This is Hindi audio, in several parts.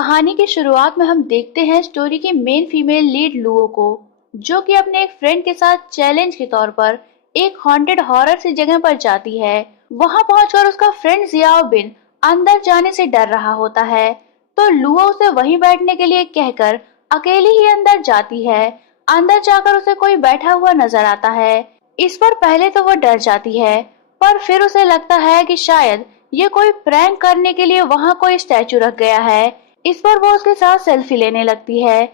कहानी की शुरुआत में हम देखते हैं स्टोरी की मेन फीमेल लीड लुओ को, जो कि अपने एक फ्रेंड के साथ चैलेंज के तौर पर एक हॉन्टेड हॉरर सी जगह पर जाती है। वहां पहुंचकर उसका फ्रेंड जियाओ बिन अंदर जाने से डर रहा होता है, तो लुओ उसे वहीं बैठने के लिए कहकर अकेली ही अंदर जाती है। अंदर जाकर उसे कोई बैठा हुआ नजर आता है। इस पर पहले तो वो डर जाती है, पर फिर उसे लगता है कि शायद ये कोई प्रैंक करने के लिए वहां कोई स्टैचू रख गया है। इस पर वो उसके साथ सेल्फी लेने लगती है।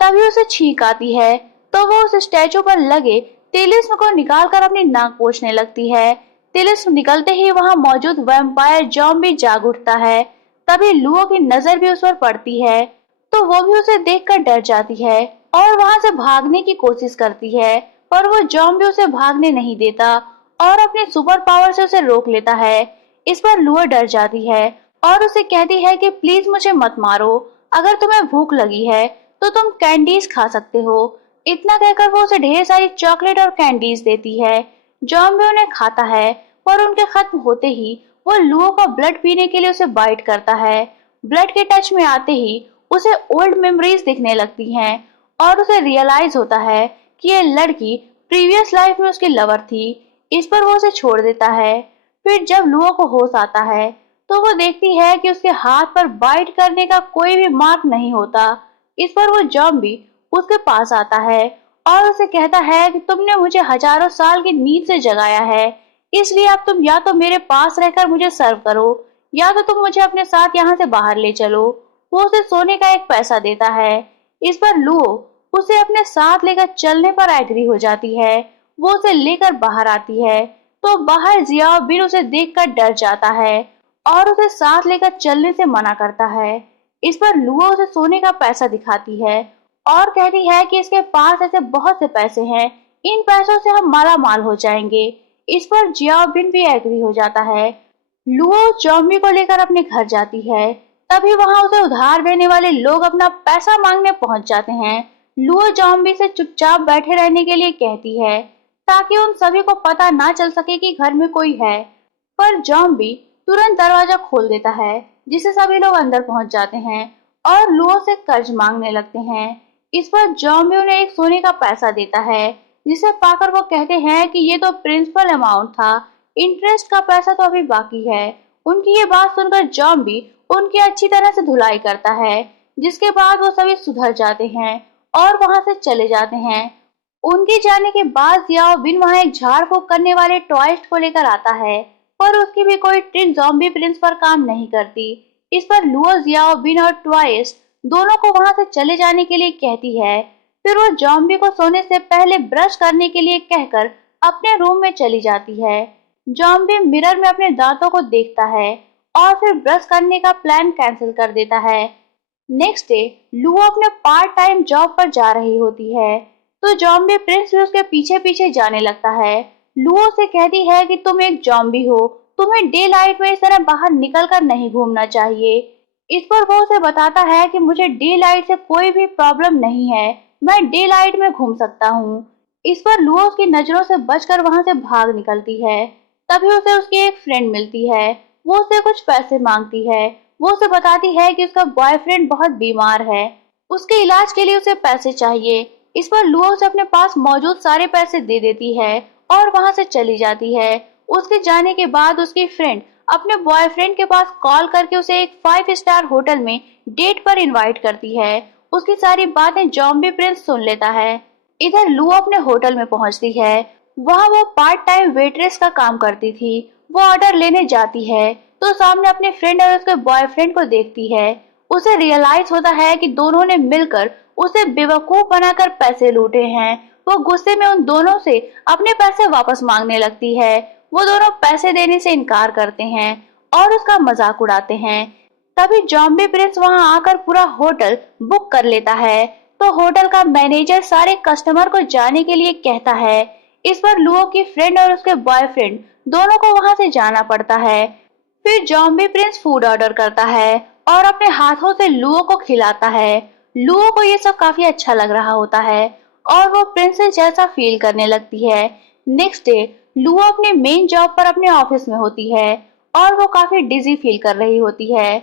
तभी उसे छींक आती है, तो वो उस स्टैचू पर लगे तिलिस्म को निकालकर अपनी नाक पोंछने लगती है। तिलिस्म निकलते ही वहां मौजूद वैम्पायर जॉम्बी जाग उठता है। तभी लुओ की नजर भी उस पर पड़ती है, तो वो भी उसे देखकर डर जाती है और वहां से भागने की कोशिश करती है, पर वो जॉम्बी उसे भागने नहीं देता और अपने सुपर पावर से उसे रोक लेता है। इस पर लुओ डर जाती है और उसे कहती है कि प्लीज मुझे मत मारो, अगर तुम्हें भूख लगी है तो तुम कैंडीज खा सकते हो। इतना कहकर वो उसे ढेर सारी चॉकलेट और कैंडीज देती है। जॉम्बी उन्हें खाता है, पर उनके खत्म होते ही वो लुओ का ब्लड पीने के लिए उसे बाइट करता है। ब्लड के टच में आते ही उसे ओल्ड मेमोरीज दिखने लगती हैं और उसे रियलाइज होता है कि ये लड़की प्रीवियस लाइफ में उसकी लवर थी। इस पर वो उसे छोड़ देता है। फिर जब लुओ को होश आता है, तो वो देखती है कि उसके हाथ पर बाइट करने का कोई भी मार्क नहीं होता। इस पर वो जॉम्बी उसके पास आता है और उसे कहता है कि तुमने मुझे हजारों साल की नींद से जगाया है, इसलिए अब तुम या तो मेरे पास रहकर मुझे सर्व करो या तो तुम मुझे अपने साथ यहाँ से बाहर ले चलो। वो उसे सोने का एक पैसा देता है। इस पर लुओ उसे अपने साथ लेकर चलने पर एग्री हो जाती है। वो उसे लेकर बाहर आती है, तो बाहर जियाओ बिन उसे देखकर डर जाता है और उसे साथ लेकर चलने से मना करता है। इस पर लुओ उसे सोने का पैसा दिखाती है और कहती है कि इसके पास ऐसे बहुत से पैसे हैं, इन पैसों से हम माला माल हो जाएंगे। इस पर जियाओ बिन भी एग्री हो जाता है। लुओ जॉम्बी को लेकर अपने घर जाती है। तभी वहां उसे उधार देने वाले लोग अपना पैसा मांगने पहुंच जाते हैं। लुओ जॉम्बी से चुपचाप बैठे रहने के लिए कहती है, ताकि उन सभी को पता ना चल सके कि घर में कोई है। पर जॉम्बी तुरंत दरवाजा खोल देता है, जिससे सभी लोग अंदर पहुंच जाते हैं और लुओ से कर्ज मांगने लगते हैं। इस पर जॉम्बी उन्हें एक सोने का पैसा देता है, जिसे पाकर वो कहते हैं कि ये तो प्रिंसिपल अमाउंट था, इंटरेस्ट का पैसा तो अभी बाकी है। उनकी ये बात सुनकर जॉम्बी उनकी अच्छी तरह से धुलाई करता है, जिसके बाद वो सभी सुधर जाते हैं और वहां से चले जाते हैं। उनके जाने के बाद जियाओ बिन वहां एक झाड़ फूक करने वाले टॉयस्ट को लेकर आता है, पर उसकी भी कोई ट्रिक ज़ॉम्बी प्रिंस पर काम नहीं करती। इस पर लुओ जियाओ बिन और ट्वाइस्ट दोनों को वहां से चले जाने के लिए कहती है। फिर वो जॉम्बी को सोने से पहले ब्रश करने के लिए कहकर अपने रूम में चली जाती है। जॉम्बी मिरर में अपने दांतों को देखता है और फिर ब्रश करने का प्लान कैंसिल कर देता है। नेक्स्ट डे लुओ अपने पार्ट टाइम जॉब पर जा रही होती है, तो जॉम्बी प्रिंस भी उसके पीछे पीछे जाने लगता है। लुओ से कहती है कि तुम एक जॉम्बी हो, तुम्हें डे लाइट में इस तरह बाहर निकल कर नहीं घूमना चाहिए। इस पर वो उसे बताता है कि मुझे डे लाइट से कोई भी प्रॉब्लम नहीं है, मैं डे लाइट में घूम सकता हूँ। इस पर लुओ उसकी नजरों से बचकर वहां से भाग निकलती है। तभी उसे उसकी एक फ्रेंड मिलती है। वो उसे कुछ पैसे मांगती है। वो उसे बताती है कि उसका बॉयफ्रेंड बहुत बीमार है, उसके इलाज के लिए उसे पैसे चाहिए। इस पर लुओ उसे अपने पास मौजूद सारे पैसे दे देती है और वहां से चली जाती है। उसके जाने के बाद उसकी फ्रेंड अपने बॉयफ्रेंड के पास कॉल करके उसे एक 5 स्टार होटल में डेट पर इनवाइट करती है। उसकी सारी बातें जॉम्बी प्रिंस सुन लेता है। इधर लुओ अपने होटल में पहुंचती है। वहां वो पार्ट टाइम वेट्रेस का काम करती थी। वो ऑर्डर लेने जाती है, तो सामने अपने फ्रेंड और उसके बॉयफ्रेंड को देखती है। उसे रियलाइज होता है कि दोनों ने मिलकर उसे बेवकूफ बनाकर पैसे लूटे हैं। वो गुस्से में उन दोनों से अपने पैसे वापस मांगने लगती है। वो दोनों पैसे देने से इनकार करते हैं और उसका मजाक उड़ाते हैं। तभी जॉम्बी प्रिंस वहां आकर पूरा होटल बुक कर लेता है, तो होटल का मैनेजर सारे कस्टमर को जाने के लिए कहता है। इस पर लुओ की फ्रेंड और उसके बॉयफ्रेंड दोनों को वहां से जाना पड़ता है। फिर जॉम्बी प्रिंस फूड ऑर्डर करता है और अपने हाथों से लुओ को खिलाता है। लुओ को ये सब काफी अच्छा लग रहा होता है और वो प्रिंसेस जैसा फील करने लगती है। नेक्स्ट डे लुओ अपने मेन जॉब पर अपने ऑफिस में होती है और वो काफी डिजी फील कर रही होती है।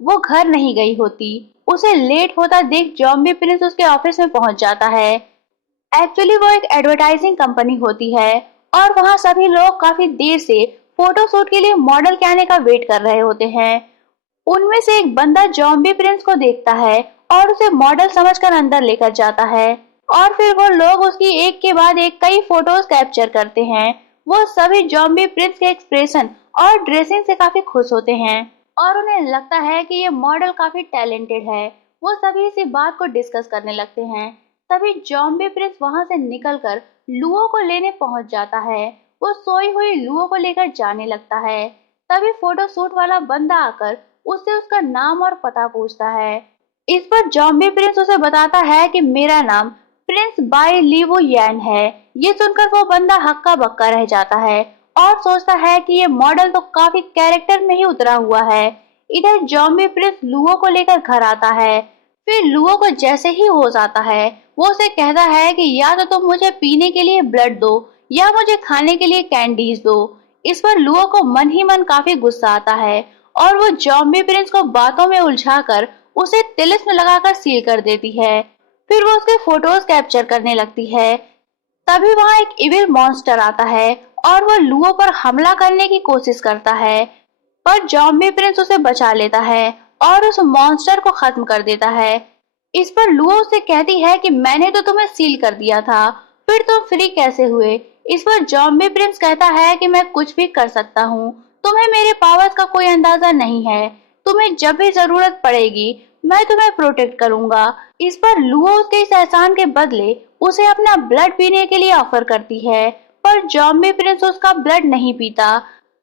वो घर नहीं गई होती। उसे लेट होता देख ज़ॉम्बी प्रिंस उसके ऑफिस में पहुंच जाता है। एक्चुअली वो एक एडवर्टाइजिंग कंपनी होती है और वहाँ सभी लोग काफी देर से फोटो शूट के लिए मॉडल के आने का वेट कर रहे होते हैं। उनमें से एक बंदा जॉम्बी प्रिंस को देखता है और उसे मॉडल समझकर अंदर लेकर जाता है और फिर वो लोग उसकी एक के बाद एक कई फोटोज कैप्चर करते हैं। वो सभी जॉम्बी प्रिंस के एक्सप्रेशन और ड्रेसिंग से काफी खुश होते हैं और उन्हें लगता है कि ये मॉडल काफी टैलेंटेड है। वो सभी इसी बात को डिस्कस करने लगते हैं। तभी जॉम्बी प्रिंस वहां से निकलकर लुओ को लेने पहुंच जाता है। वो सोई हुई लुओ को लेकर जाने लगता है। तभी फोटो शूट वाला बंदा आकर उससे उसका नाम और पता पूछता है। इस पर जॉम्बी प्रिंस उसे बताता है कि मेरा नाम प्रिंस बाई लीवो यैन है। ये सुनकर वो बंदा हक्का बक्का रह जाता है और सोचता है कि ये मॉडल तो काफी कैरेक्टर में ही उतरा हुआ है। इधर जॉम्बी प्रिंस लुओ को लेकर घर आता है। फिर लुओ को जैसे ही होश आता है वो उसे कहता है कि या तो तुम मुझे पीने के लिए ब्लड दो या मुझे खाने के लिए कैंडीज दो। इस पर लुओ को मन ही मन काफी गुस्सा आता है और वो जॉम्बी प्रिंस को बातों में उलझाकर उसे तिलिस्म लगाकर सील कर देती है। फिर वो उसके फोटोज कैप्चर करने लगती है। तभी वहां एक इविल मॉन्स्टर आता है और वो लुओ पर हमला करने की कोशिश करता है, पर जॉम्बी प्रिंस उसे बचा लेता है और उस मॉन्स्टर को खत्म कर देता है। इस पर लुओ उसे कहती है कि मैंने तो तुम्हें सील कर दिया था, फिर तुम फ्री कैसे हुए? इस पर जॉम्बी प्रिंस कहता है कि मैं कुछ भी कर सकता हूँ, तुम्हें मेरे पावर्स का कोई अंदाजा नहीं है। तुम्हें जब भी जरूरत पड़ेगी मैं तुम्हें प्रोटेक्ट करूंगा। इस पर लुओ उसके इस एहसान के बदले उसे अपना ब्लड पीने के लिए ऑफर करती है, पर जॉम्बी प्रिंस उसका ब्लड नहीं पीता।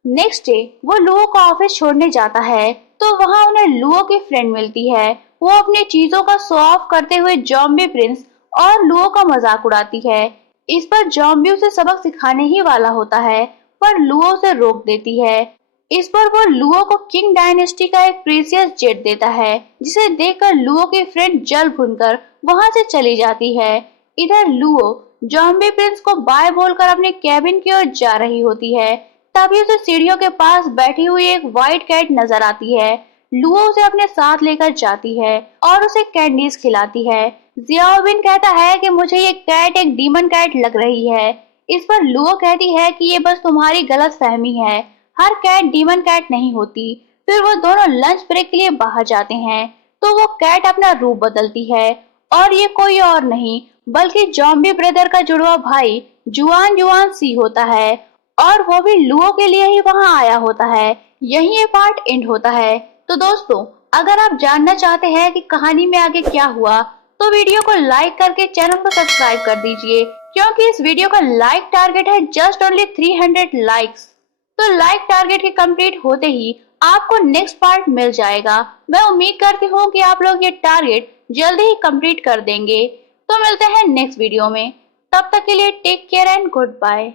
नेक्स्ट डे वो लुओ को ऑफिस छोड़ने जाता है तो वहां उन्हें लुओ की फ्रेंड मिलती है। वो अपनी चीजों का शो ऑफ करते हुए जॉम्बी प्रिंस और लुओ का मजाक उड़ाती है। इस पर जॉम्बी उसे सबक सिखाने ही वाला होता है, पर लुओ उसे रोक देती है। इस पर वो लुओ को किंग डायनेस्टी का एक प्रीसियस जेट देता है, जिसे देखकर लुओ की फ्रेंड जल भुनकर वहां से चली जाती है। इधर लुओ जॉम्बी प्रिंस को बाय बोलकर अपने कैबिन की ओर जा रही होती है। तभी उसे सीढ़ियों के पास बैठी हुई एक व्हाइट कैट नजर आती है। लुओ उसे अपने साथ लेकर जाती है और उसे कैंडीज खिलाती है। जियाओबिन कहता है कि मुझे ये कैट एक डीमन कैट लग रही है। इस पर लुओ कहती है कि ये बस तुम्हारी गलत फहमी है, हर कैट डीमन कैट नहीं होती। फिर वो दोनों लंच ब्रेक के लिए बाहर जाते हैं तो वो कैट अपना रूप बदलती है और ये कोई और नहीं बल्कि जॉम्बी ब्रदर का जुड़वा भाई जुआन जुआन सी होता है और वो भी लुओ के लिए ही वहां आया होता है। यही ये पार्ट एंड होता है। तो दोस्तों, अगर आप जानना चाहते हैं कि कहानी में आगे क्या हुआ तो वीडियो को लाइक करके चैनल को सब्सक्राइब कर दीजिए, क्योंकि इस वीडियो का लाइक टारगेट है जस्ट ओनली 300 लाइक्स। तो लाइक टारगेट के कंप्लीट होते ही आपको नेक्स्ट पार्ट मिल जाएगा। मैं उम्मीद करती हूँ कि आप लोग ये टारगेट जल्दी ही कंप्लीट कर देंगे। तो मिलते हैं नेक्स्ट वीडियो में, तब तक के लिए take care and good bye.